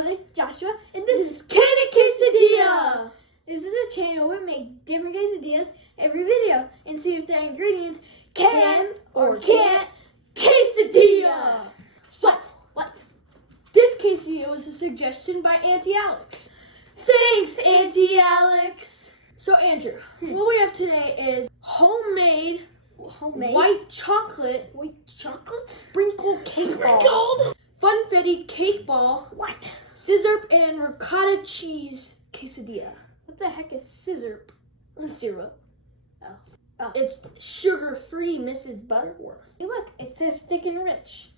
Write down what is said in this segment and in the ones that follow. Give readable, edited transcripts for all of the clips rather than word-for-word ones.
brother, Joshua, and this is Quesadilla! This is a channel where we make different quesadillas every video and see if the ingredients can or can't quesadilla! So, What? this quesadilla was a suggestion by Auntie Alex. Thanks, Auntie Alex! So, Andrew, what we have today is homemade white chocolate sprinkle cake balls. Funfetti cake ball. What? Scissor and ricotta cheese quesadilla. What the heck is scissor? Syrup. Oh. It's sugar-free, Mrs. Butterworth. Hey, look, it says thick and rich.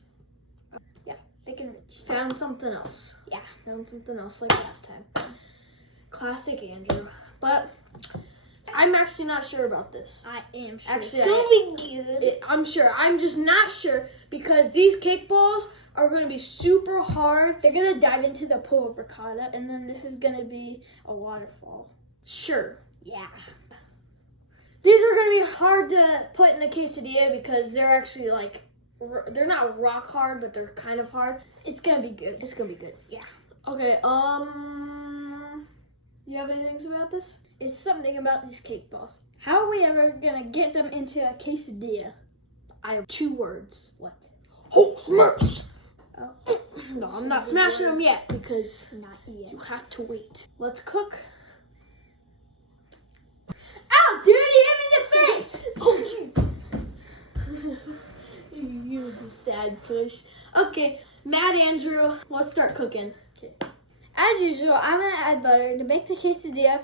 Yeah, thick and rich. Found something else. Yeah. Found something else like last time. Classic Andrew. But I'm actually not sure about this. I am sure. Actually, it's gonna be good. I'm sure. I'm just not sure because these cake balls are going to be super hard. They're gonna dive into the pool of ricotta, and then this is gonna be a waterfall. Sure. Yeah. These are going to be hard to put in a quesadilla because they're actually like, they're not rock hard, but they're kind of hard. It's gonna be good. It's going to be good. Yeah. Okay, you have anything about this? It's something about these cake balls. How are we ever gonna get them into a quesadilla? I have 2 words. What? Whole smash! Oh. No, I'm not smashing them yet because Not yet. you have to wait. Let's cook. Ow, dude, you hit me in the face! Oh, jeez. You was a sad push. Okay, Mad Andrew, let's start cooking. Okay. As usual, I'm gonna add butter to make the quesadilla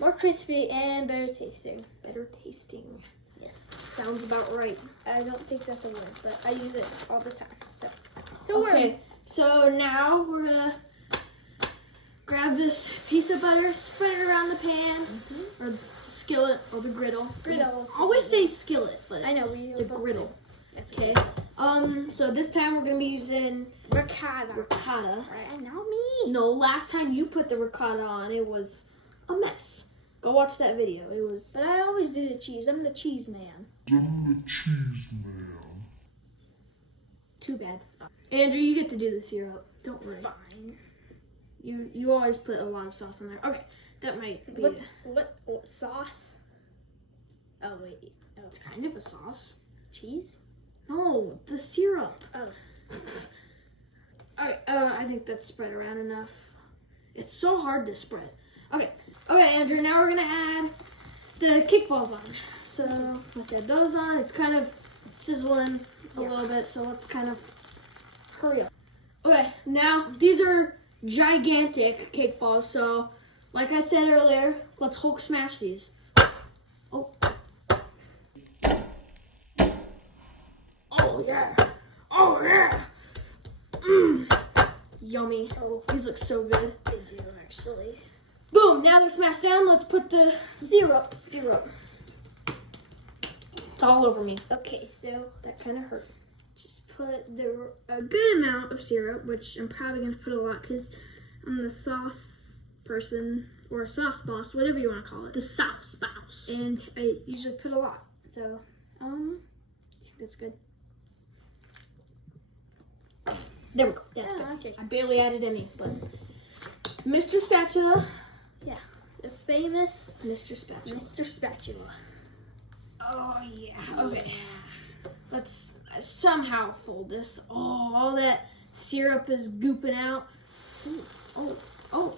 more crispy and better tasting. Better tasting. Yes. Sounds about right. I don't think that's a word, but I use it all the time. So, it's a Okay, word. so now we're gonna grab this piece of butter, spread it around the pan, or the skillet, or the griddle. Griddle. Always say skillet, but I know it's a griddle. That's Okay. So this time we're gonna be using Ricotta. ricotta. Right, now me. No, last time you put the ricotta on, it was a mess. Go watch that video. It was. But I always do the cheese. I'm the cheese man. Too bad. Andrew, you get to do the syrup. Don't worry. Fine. You always put a lot of sauce in there. Okay, that might be. What sauce? Oh wait. Oh, It's kind of a sauce. cheese? No, the syrup. Oh. Okay, I think that's spread around enough. It's so hard to spread. Okay, Andrew. Now we're gonna add the cake balls on. So let's add those on. It's kind of sizzling a little bit, so let's kind of hurry up. Okay, now these are gigantic cake balls. So, like I said earlier, let's Hulk smash these. Oh. Oh yeah. Oh yeah. Yummy. Oh, These look so good. they do actually. Boom, now they're smashed down. Let's put the syrup. It's all over me. Okay, so That kind of hurt. just put a good amount of syrup, which I'm probably gonna put a lot because I'm the sauce person or a sauce boss, whatever you want to call it. The sauce bouse. And I usually put a lot. So, I think that's good. There we go. That's Yeah, good. okay. I barely added any, but Mr. Spatula. Yeah, the famous Mr. Spatula. Mr. Spatula. Oh yeah. Okay. Let's somehow fold this. Oh, all that syrup is gooping out. Ooh, oh.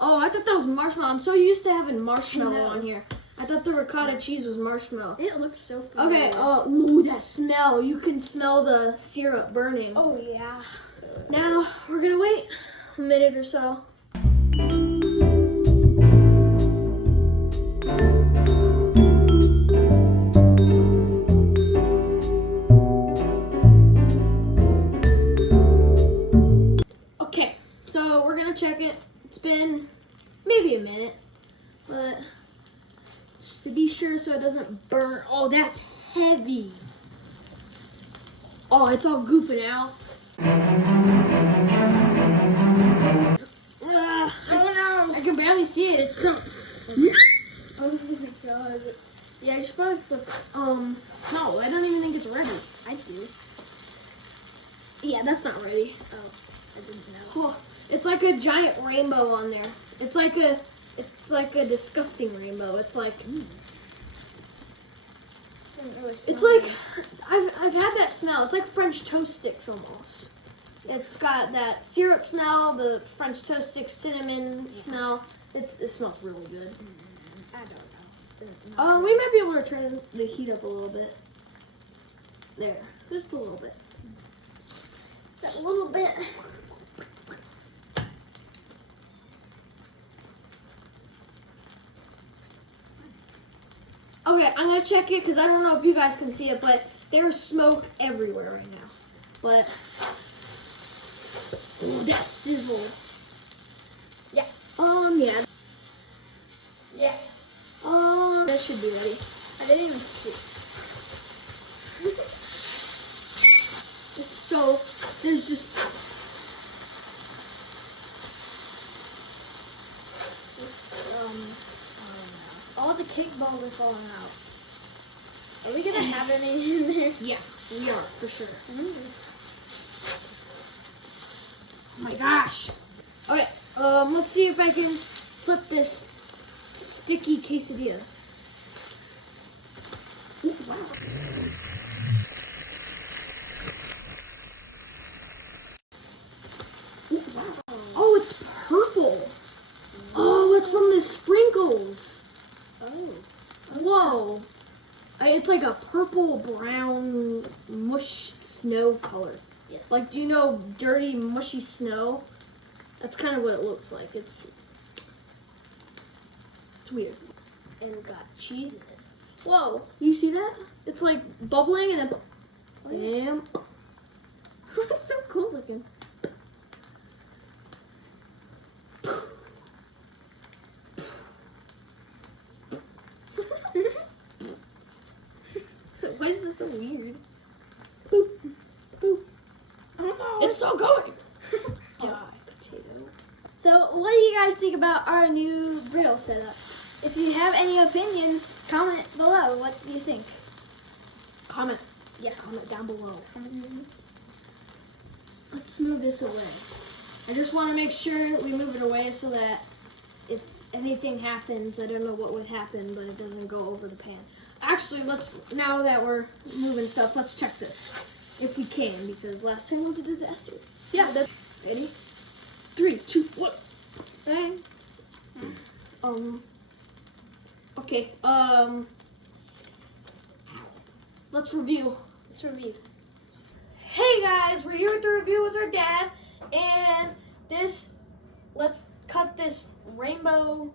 I thought that was marshmallow. I'm so used to having marshmallow on here. I thought the ricotta cheese was marshmallow. It looks so good. Okay, ooh, that smell. You can smell the syrup burning. Oh yeah. Now, we're gonna wait a minute or so. Okay, so we're gonna check it. It's been maybe a minute, but just to be sure so it doesn't burn. Oh, that's heavy. Oh, it's all gooping out. Oh no! I can barely see it. It's so. Oh my god. Yeah, I should probably flip it. No, I don't even think it's ready. I do. Yeah, that's not ready. Oh, I didn't know. Oh, It's like a giant rainbow on there. It's like a disgusting rainbow. It's like it's like I've had that smell. It's like French toast sticks almost. It's got that syrup smell, the French toast sticks cinnamon smell. It smells really good. I don't know. We might be able to turn the heat up a little bit. There, just a little bit. Just a little bit. Okay, I'm gonna check it because I don't know if you guys can see it, but there's smoke everywhere right now. But ooh, that sizzle. Yeah. Yeah. Yeah. That should be ready. I didn't even see. It's so there's just All the cake balls are falling out. Are we gonna have any in there? yeah, we are for sure. Oh my gosh. Okay, let's see if I can flip this sticky quesadilla. Ooh, wow. Ooh, wow. Oh, it's purple. Oh, it's from the sprinkles. Oh. Whoa. It's like a purple brown mushed snow color. Yes. Like, do you know dirty mushy snow? That's kind of what it looks like. It's weird. And it got cheese in it. Whoa, you see that? It's like bubbling and then bam. That's so cool looking. Why is this so weird? Boop, boop. I don't know. It's still going. Die, potato. So, what do you guys think about our new griddle setup? If you have any opinion, comment below. What do you think? Comment. Yes. Comment down below. Let's move this away. I just want to make sure we move it away so that if anything happens, I don't know what would happen, but it doesn't go over the pan. Actually, now that we're moving stuff, let's check this. If we can, because last time was a disaster. Yeah. Ready? 3, 2, 1. Bang. Okay, let's review. Let's review. Hey guys, we're here with the review with our dad, and let's cut this rainbow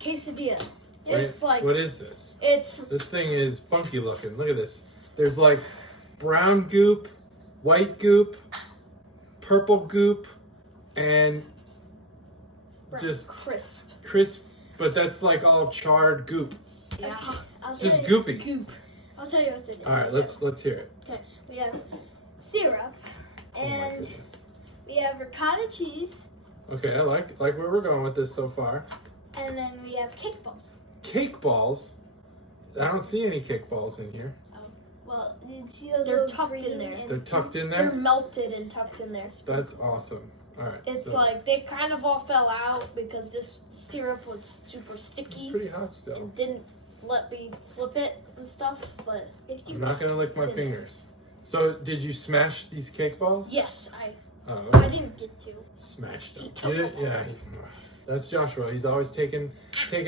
quesadilla. It's Wait, like, what is this? this thing is funky looking. Look at this. There's like brown goop, white goop, purple goop, and just crisp. crisp, but that's like all charred goop. Yeah. It's just goopy. Goop. I'll tell you what to do. All right, let's hear it. Okay, we have syrup, Oh my and goodness. we have ricotta cheese, Okay, I like where we're going with this so far. and then we have cake balls. Cake balls. I don't see any cake balls in here. Well, you see those They're little tucked in green there. and- They're tucked in They're there. melted and tucked in there. That's awesome. All right. It's so like they kind of all fell out because this syrup was super it's sticky pretty hot still. and didn't let me flip it and stuff. But If you I'm not gonna lick my It's in there. fingers. So, did you smash these cake balls? yes, Oh, I okay. didn't get to. Smash them. He took You did- them all. yeah. That's Joshua. He's always taking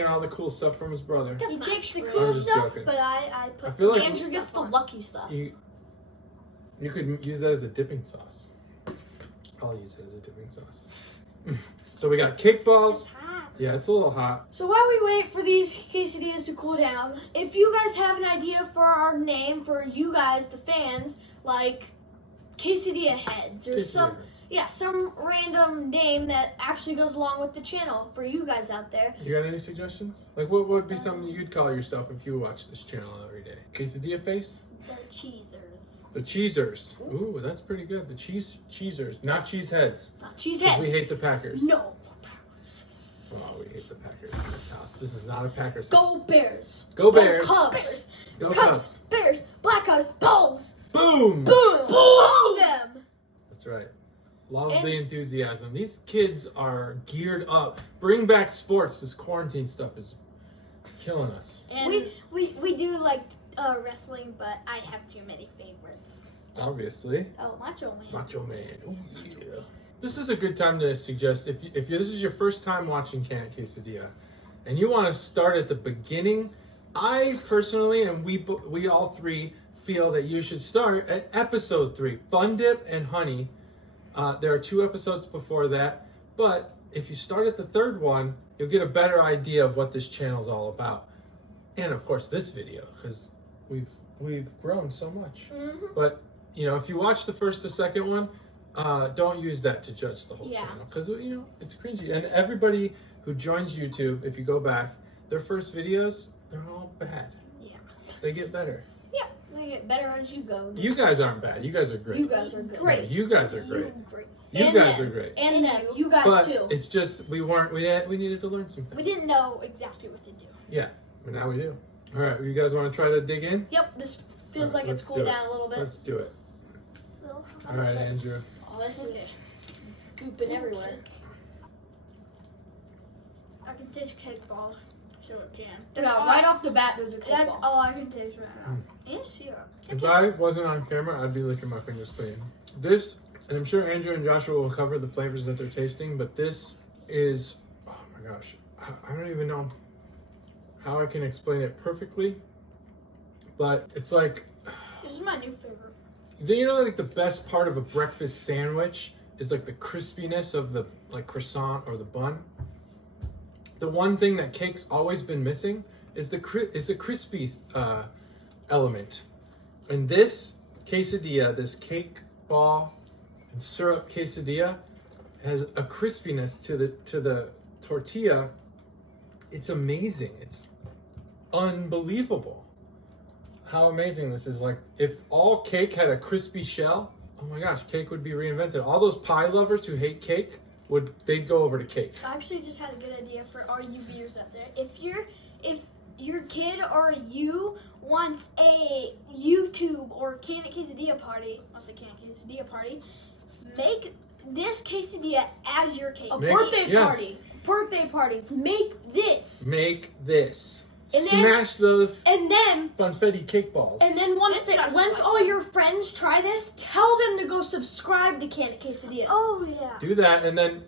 all the cool stuff from his brother. That's He not takes the true. cool I'm just stuff, joking. but I put I feel like- Andrew gets the on. lucky stuff. You could use that as a dipping sauce. I'll use it as a dipping sauce. So we got cake It's balls. hot. Yeah, it's a little hot. So while we wait for these quesadillas to cool down, if you guys have an idea for our name for you guys, the fans, like quesadilla heads or some random name that actually goes along with the channel for you guys out there. You got any suggestions? Like, what would be something you'd call yourself if you watch this channel every day? Quesadilla face? The cheesers. The cheesers. Ooh, that's pretty good. The cheesers, not cheese heads. Not cheese 'Cause heads. we hate the Packers. No. Oh, we hate the Packers in this house. This is not a Packers Go house. Bears. Go Bears. Cubs. Go Cubs. Cubs. Bears. Blackhawks. Bulls. Boom. Boom. All them. That's right. Love the enthusiasm. These kids are geared up. Bring back sports. This quarantine stuff is killing us. And we do like wrestling, but I have too many favorites. Obviously. Oh, Macho Man. Macho Man. Oh, yeah. This is a good time to suggest, if this is your first time watching Can It Quesadilla, and you want to start at the beginning, I personally, and we all three, feel that you should start at episode 3, Fun Dip and Honey. There are 2 episodes before that, but if you start at the 3rd one, you'll get a better idea of what this channel is all about. And of course this video, because we've grown so much. Mm-hmm. But if you watch the 1st, the 2nd one, don't use that to judge the whole channel, because it's cringy. And everybody who joins YouTube, if you go back, their first videos, they're all bad. Yeah. They get better. Yeah, they get better as you go. You guys aren't bad. You guys are great. You guys are good. Yeah, you guys are great. Great. You guys are great. And them. You guys But too. it's just we needed to learn something. We didn't know exactly what to do. Yeah, but now we do. All right, you guys want to try to dig in? Yep, this feels All right, like it's let's do cooled it. down a little bit. Let's do it. So, All right, Andrew. Oh, this is gooping everywhere. I can taste cake balls. Sure it can. Yeah, right off the bat, there's a cake That's ball. all I can taste right now. And syrup. If I wasn't on camera, I'd be licking my fingers clean. This, and I'm sure Andrew and Joshua will cover the flavors that they're tasting, but this is, oh my gosh, I don't even know how I can explain it perfectly, but it's like, This is my new favorite. like the best part of a breakfast sandwich is like the crispiness of the croissant or the bun. The one thing that cake's always been missing is a crispy element. And this quesadilla, this cake ball and syrup quesadilla, has a crispiness to the tortilla. It's amazing. It's unbelievable how amazing this is. Like, if all cake had a crispy shell, oh my gosh, cake would be reinvented. All those pie lovers who hate cake, they'd go over to cake. I actually just had a good idea for all you viewers out there. If your kid or you wants a YouTube or Can It Quesadilla party, I'll say Can It Quesadilla party, make this quesadilla as your cake. A Make- birthday yes. party. Birthday parties. Make this. Make this. And then- Smash those And then funfetti cake balls. once all your friends try this, tell them to go subscribe to Can It Quesadilla. Oh yeah. Do that, and then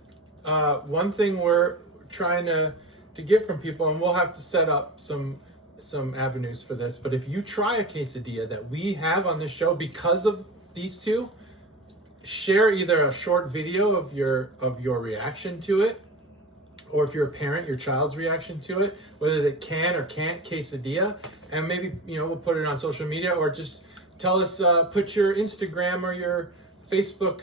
one thing we're trying to get from people, and we'll have to set up some avenues for this, but if you try a quesadilla that we have on this show because of these two, share either a short video of your reaction to it, or if you're a parent, your child's reaction to it, whether they can or can't quesadilla, and maybe we'll put it on social media, or just tell us, put your Instagram or your Facebook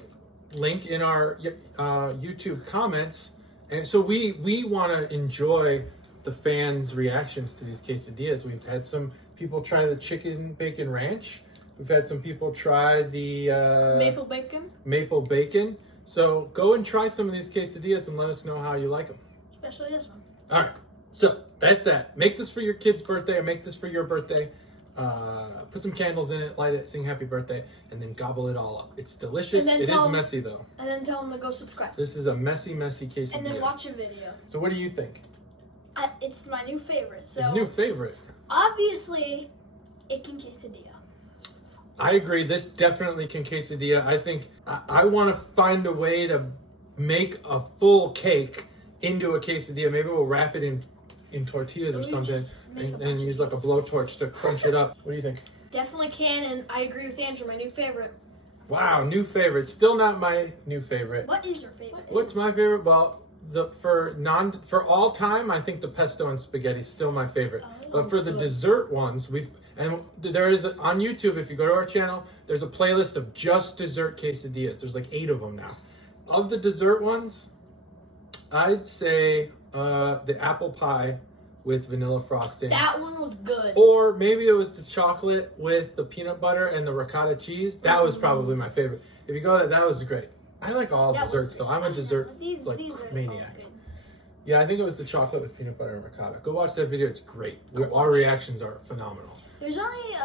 link in our YouTube comments. And so we want to enjoy the fans' reactions to these quesadillas. We've had some people try the chicken bacon ranch. We've had some people try the maple bacon. So go and try some of these quesadillas and let us know how you like them. Especially this one. All right, so that's that. Make this for your kid's birthday, or make this for your birthday. Put some candles in it, light it, sing happy birthday, and then gobble it all up. It's delicious. It is messy, though. And then tell them to go subscribe. This is a messy quesadilla. And then watch a video. So what do you think? It's my new favorite. So It's a new favorite. obviously, it can quesadilla. I agree. This definitely can quesadilla. I think I want to find a way to make a full cake into a quesadilla. Maybe we'll wrap it in tortillas or something, and use like a blowtorch to crunch it up. What do you think? Definitely can, and I agree with Andrew, my new favorite. Wow, new favorite. Still not my new favorite. What is your favorite? What's my favorite? Well, for all time, I think the pesto and spaghetti is still my favorite. But for the dessert ones, there is on YouTube, if you go to our channel, there's a playlist of just dessert quesadillas. There's like 8 of them now. Of the dessert ones, I'd say the apple pie with vanilla frosting. That one was good. Or maybe it was the chocolate with the peanut butter and the ricotta cheese. That was probably my favorite. If you go there, that was great. I like all desserts though. I'm a dessert These are maniac. all good. Yeah, I think it was the chocolate with peanut butter and ricotta. Go watch that video. It's great. Our reactions are phenomenal. There's only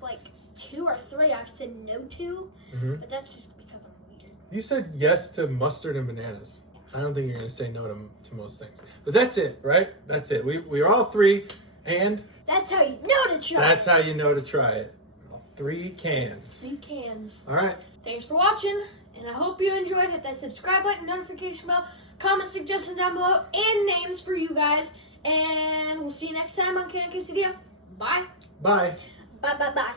like 2 or 3 I've said no to, Mm-hmm. but that's just because I'm weird. You said yes to mustard and bananas. I don't think you're going to say no to most things. But that's it, right? That's it. We are all three, and That's how you know to try. that's how you know to try it. 3 cans. 3 cans. All right. Thanks for watching, and I hope you enjoyed. Hit that subscribe button, notification bell, comment suggestions down below, and names for you guys. And we'll see you next time on Can and Quesadilla. Bye. Bye. Bye.